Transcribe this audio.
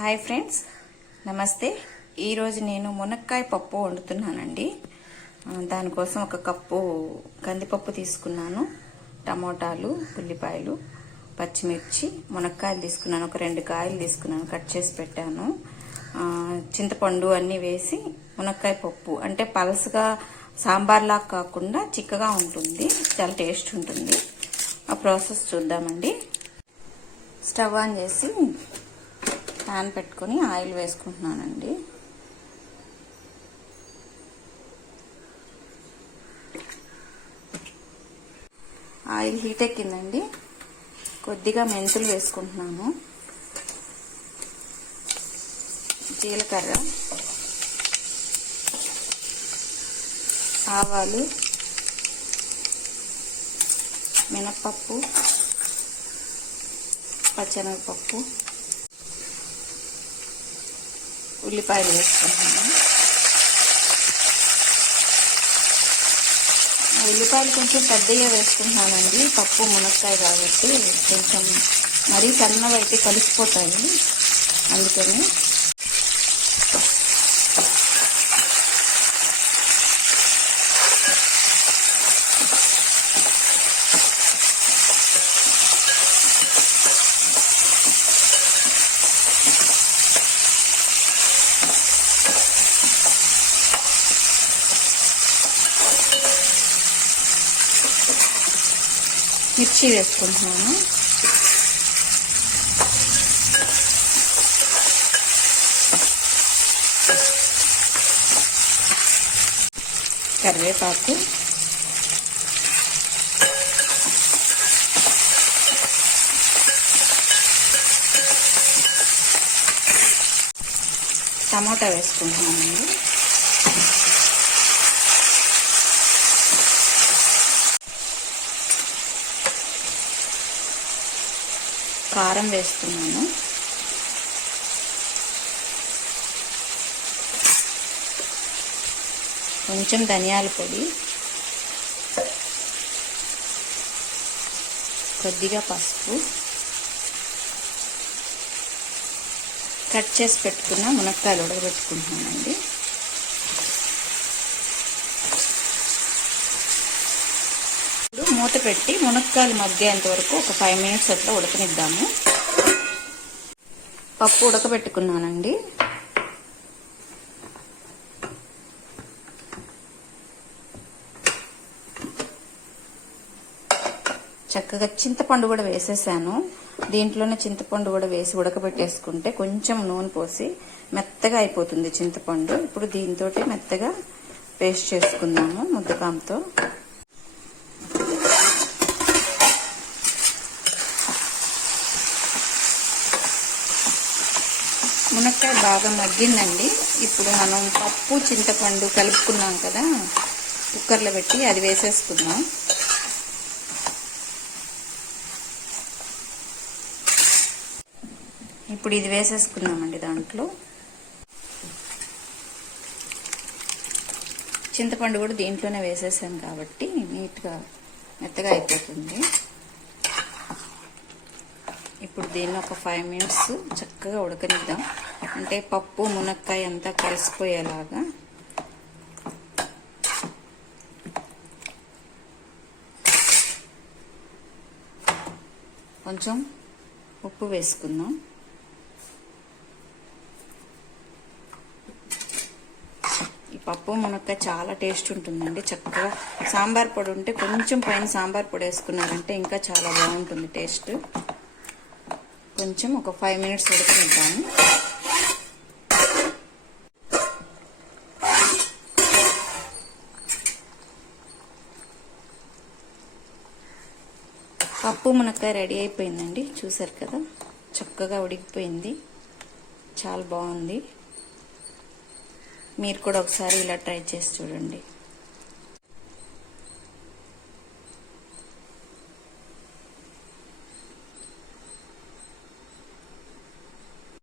Hi friends, నమస్తే. ఈరోజు నేను మునక్కాయ పప్పు వండుతున్నానండి. దానికోసం ఒక కప్పు కందిపప్పు తీసుకున్నాను, టమోటాలు, ఉల్లిపాయలు, పచ్చిమిర్చి, మునక్కాయలు తీసుకున్నాను. ఒక 2 కాయలు తీసుకున్నాను, కట్ చేసి పెట్టాను. చింతపండు అన్నీ వేసి మునక్కాయ పప్పు అంటే పలసగా సాంబార్లా కాకుండా చిక్కగా ఉంటుంది, చాలా టేస్ట్ ఉంటుంది. ఆ ప్రాసెస్ చూద్దామండి. స్టవ్ ఆన్ చేసి ప్యాన్ పెట్టుకొని ఆయిల్ వేసుకుంటున్నానండి. ఆయిల్ హీట్ ఎక్కిందండి. కొద్దిగా మెంతులు వేసుకుంటున్నాను, జీలకర్ర, ఆవాలు, మినప్పప్పు, పచ్చెనగపప్పు, ఉల్లిపాయలు వేసుకుంటున్నాను. ఉల్లిపాయలు కొంచెం పెద్దగా వేసుకుంటున్నానండి, పప్పు మునక్కాయ కాబట్టి కొంచెం మరీ సన్నగా అయితే కలిసిపోతాయి, అందుకని. మిర్చి వేసుకుంటున్నాను. కరివేపాకు, టమోటా వేసుకుంటున్నానండి. కారం వేస్తున్నాను. కొంచెం ధనియాల పొడి, కొద్దిగా పసుపు, కట్ చేసి పెట్టుకున్న మునక్కాయలు ఉడకబెట్టుకుంటున్నానండి. మూత పెట్టి మునక్కాయలు మగ్గేంత వరకు ఒక 5 మినిట్స్ అట్లా ఉడకనిద్దాము. పప్పు ఉడకబెట్టుకున్నానండి. చక్కగా చింతపండు కూడా వేసేసాను. దీంట్లోనే చింతపండు కూడా వేసి ఉడకబెట్టేసుకుంటే కొంచెం నూనె పోసి మెత్తగా అయిపోతుంది చింతపండు. ఇప్పుడు దీంతో మెత్తగా పేస్ట్ చేసుకుందాము ముద్దకాంతో. మునక్కాయ బాగా మగ్గిందండి. ఇప్పుడు మనం పప్పు చింతపండు కలుపుకున్నాం కదా, కుక్కర్లో పెట్టి అది వేసేసుకుందాం. ఇప్పుడు ఇది వేసేసుకున్నామండి. దాంట్లో చింతపండు కూడా దీంట్లోనే వేసేసాను కాబట్టి నీట్గా మెత్తగా అయిపోతుంది. ఇప్పుడు దీన్ని ఒక 5 మినిట్స్ చక్కగా ఉడకనిద్దాం, అంటే పప్పు మునక్కాయ అంతా కలిసిపోయేలాగా. కొంచెం ఉప్పు వేసుకుందాం. ఈ పప్పు మునక్కాయ చాలా టేస్ట్ ఉంటుందండి. చక్కగా సాంబార్ పొడి ఉంటే కొంచెం పైన సాంబార్ పొడి వేసుకున్నారంటే ఇంకా చాలా బాగుంటుంది టేస్ట్. కొంచెం ఒక 5 మినిట్స్ ఉడకనిద్దాము. పప్పు మునక్కాయ రెడీ అయిపోయిందండి. చూసారు కదా, చక్కగా ఉడికిపోయింది, చాలా బాగుంది. మీరు కూడా ఒకసారి ఇలా ట్రై చేసి చూడండి.